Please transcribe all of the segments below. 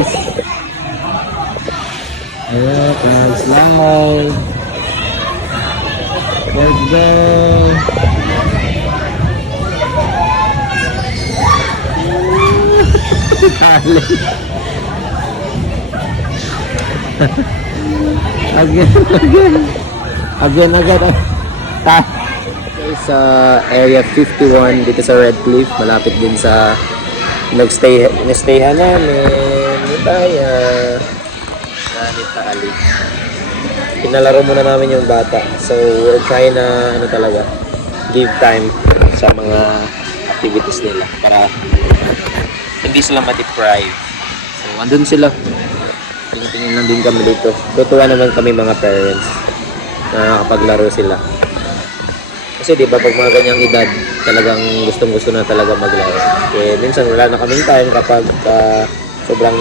guys. Ayan, slide. Let's go. Tali. Again. Sa area 51 dito sa Red Cliff, malapit din sa nagstayhan namin. Tali. Pinalaro muna namin yung bata. So we're trying na give time sa mga activities nila para hindi sila ma-deprive. So andun sila. Tingin lang din kami dito. Tutuwa naman kami mga parents na nakapaglaro sila. Kasi di ba pag mga ganyang edad, talagang gustong-gusto na talaga maglaro. Eh minsan wala na kaming time kapag sobrang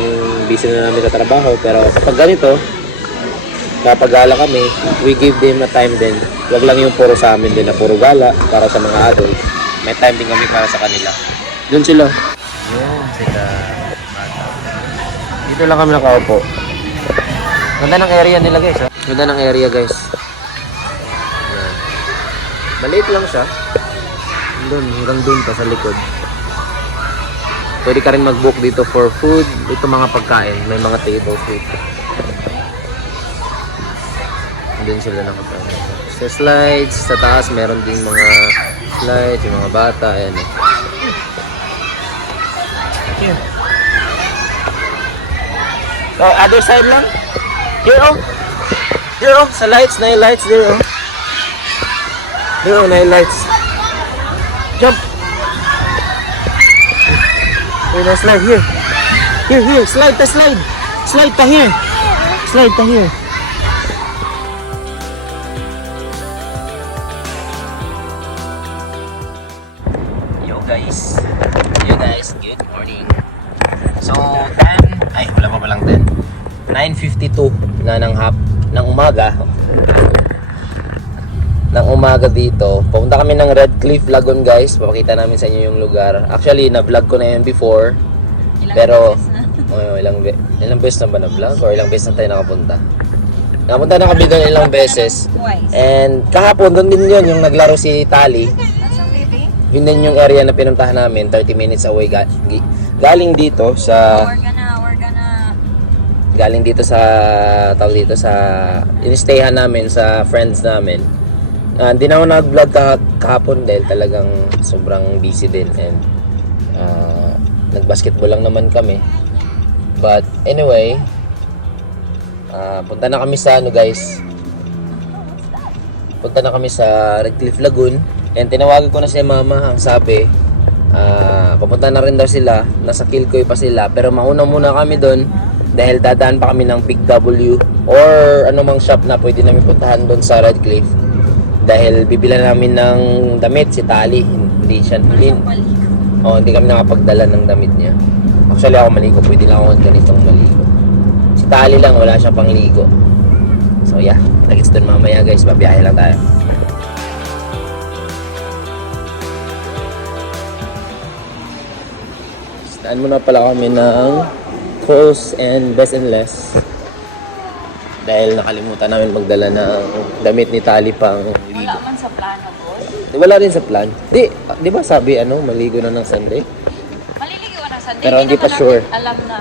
busy na namin sa trabaho. Pero kapag ganito, kapag gala kami, we give them a time din. Huwag lang yung puro sa amin din na puro gala para sa mga adult. May time din kami para sa kanila. Doon sila. Yun sila. Dito lang kami nakaupo. Ganda ng area nila guys. Ganda ng area guys. Yan. Maliit lang siya. Doon, hanggang doon pa sa likod. Pwede ka rin mag-book dito for food. Ito mga pagkain. May mga tables dito. Doon sila nakapano. Sa slides, sa taas meron din mga slides, yung mga bata. Ayan. Here. Oh, other side lang. Here oh, sa lights, na yung lights there oh. There oh, na yung lights. Jump. Here, na slide here. Here, slide. Slide ta here. Yo guys, good morning. So, wala pa palang 10. 9:52 na ng umaga dito. Pupunta kami ng Red Cliff Lagoon guys. Papakita namin sa inyo yung lugar. Actually, na-vlog ko na yun before. Ilang beses na ba na-vlog? Or ilang beses na tayo nakapunta? Nakapunta na kami doon ilang beses. And kahapon, doon din yun yung naglaro si Tali. Yun din yung area na pinuntahan namin. 30 minutes away. Galing dito sa... Galing dito sa in-stayhan namin sa friends namin. Hindi na ako nag-vlog kahapon dahil talagang sobrang busy din and nag-basketball lang naman kami. But anyway, punta na kami sa punta na kami sa Red Cliff Lagoon and tinawagan ko na si mama. Ang sabi, papunta na rin daw sila, nasa Kilcoy pa sila, pero mauna muna kami doon dahil dadaan pa kami ng Big W or anumang shop na pwede namin puntahan doon sa Red Cliff dahil bibilan namin ng damit si Tali. Hindi kami nakapagdala ng damit niya. Actually ako maligo, pwede lang ako ganitong maligo. Si Tali lang, wala siyang pangligo. So yeah, nagits doon mamaya guys, babiyahe lang tayo. Staan muna pala kami ng Coles and Best and Less dahil nakalimutan namin magdala ng damit ni Tali pang ligo. Wala man sa plano, boss. Wala rin sa plan. Di ba sabi maligo na ng Sunday? Maliligo na sa Sunday. Pero hindi pa sure. Alam na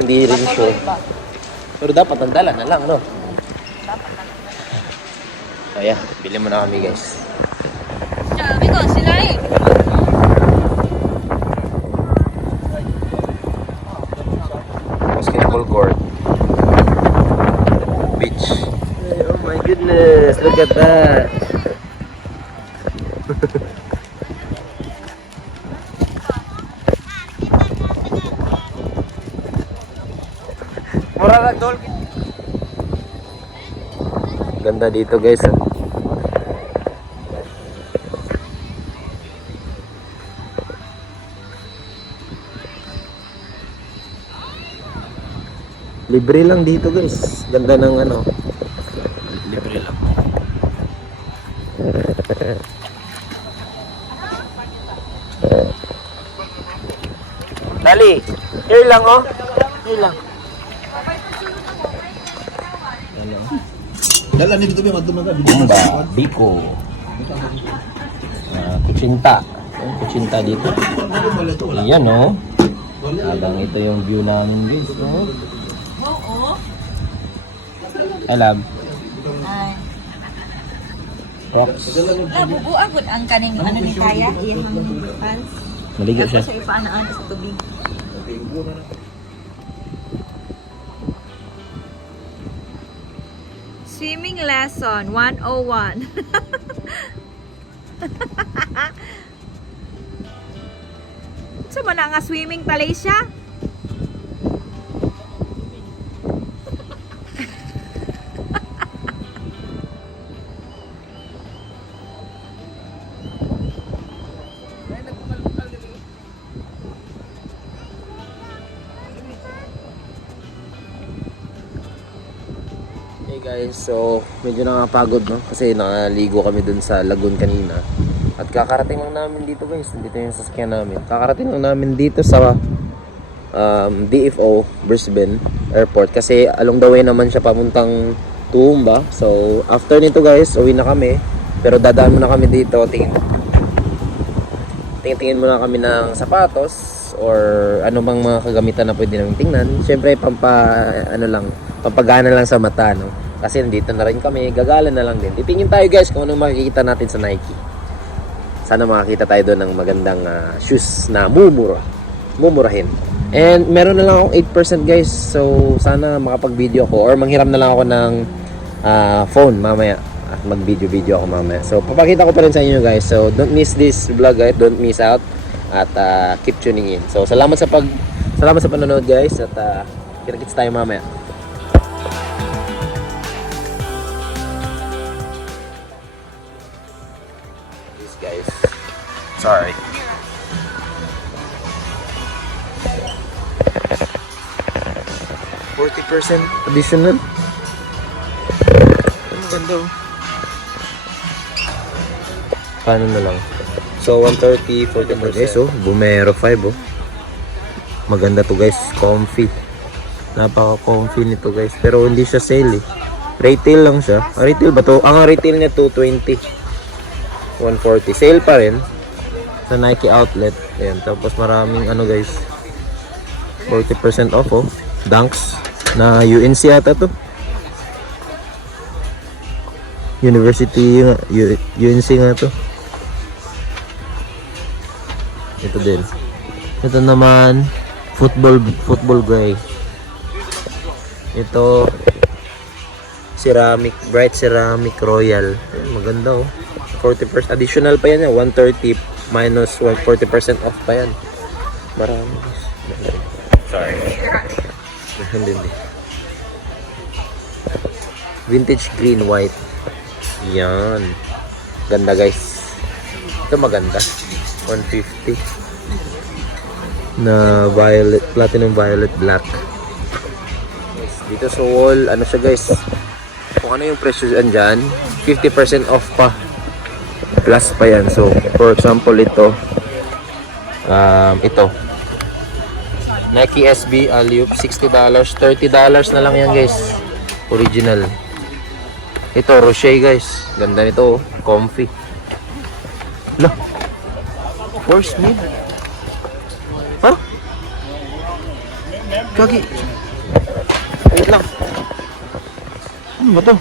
Hindi rin sure. Ba? Pero dapat nagdala na lang, no? Dapat na. So yeah, bili muna kami guys. Sabi ko, sila Basketball court. Beach. Oh my goodness, look at that. Ganda dito guys. Libre lang dito guys. Ganda ng libre lang. Dali, here lang oh. Okay lang. Ano? Dala ni dito yung adto Bumba, Biko. Kuchinta. Kuchinta dito. Iyan, no? Habang ito yung view namin, guys, no? Oo. I love Ay. rocks. Bubuagod ang kaning ano ni Kaya, iyang fans. Maligo siya. Sa ipaanaan sa tubig. Swimming lesson 101. Sa mo na nga swimming talay siya? Hey guys, so medyo nakapagod, no? Kasi nakaligo kami dun sa lagoon kanina. At kakarating lang namin dito, guys. Dito yung sasakyan namin. Kakarating lang namin dito sa DFO Brisbane Airport. Kasi along the way naman siya papuntang Toowoomba. So after nito, guys, uwi na kami. Pero dadaan muna kami dito. Tingin muna kami ng sapatos or ano bang mga kagamitan na pwede namin tingnan. Siyempre, pampagana lang sa mata, no? Kasi nandito na rin kami, gagala na lang din. Titingin tayo, guys, kung anong makikita natin sa Nike. Sana makakita tayo doon ng magandang shoes na mumurahin. And meron na lang akong 8%, guys. So sana makapag-video ako or manghiram na lang ako ng phone mamaya. At mag-video ako mamaya. So papakita ko pa rin sa inyo, guys. So don't miss this vlog, guys. Don't miss out. At keep tuning in. So salamat sa panonood, guys. At kita-kits tayo mamaya. Guys, sorry. $40% additional. Ang ganda, oh. Paano na lang? So 130, 40%. Guys, oh, Bumero 5, oh. Maganda to, guys, comfy. Napaka-comfy nito, guys. Pero hindi siya sale, eh. Retail lang siya. Retail ba to? Ang retail niya 220. 140. Sale pa rin sa Nike outlet. Ayan. Tapos maraming ano, guys, 40% off, oh. Dunks na UNC ata to. University nga. UNC nga to. Ito din. Ito naman football gray. Ito ceramic, bright ceramic royal. Ayan, maganda, oh. 40% additional pa yan, 130 minus 40% off pa yan. Marami. Sorry. Hindi. Vintage green white. Yan. Ganda, guys. Ito maganda. 150 na violet, platinum violet black. Dito sa wall, ano siya, guys, kung ano yung presyo dyan, 50% off pa. Plus pa yan. So for example, ito Nike SB Alley-oop, $60, $30 na lang yan, guys. Original. Ito Rocher, guys. Ganda nito, oh. Comfy. Lah, force mid. Ha? Kagi. Wait lang. Ano ba to?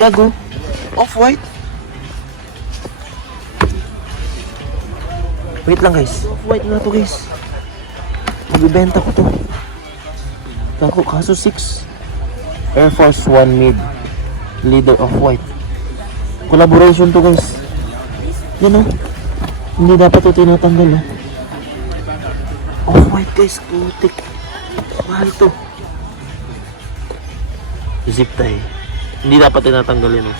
Gago. Off-white. Wait lang, guys. Off-white na to, guys. Magbibenta ko to. Gago, kaso 6. Air Force 1 mid. Leader Off-white. Collaboration to, guys. Yan, oh. Hindi dapat ito tinatanggal, oh. Off-white, guys. Putik. Mahal to. Zip tie. Hindi dapat tinatanggal yun, oh.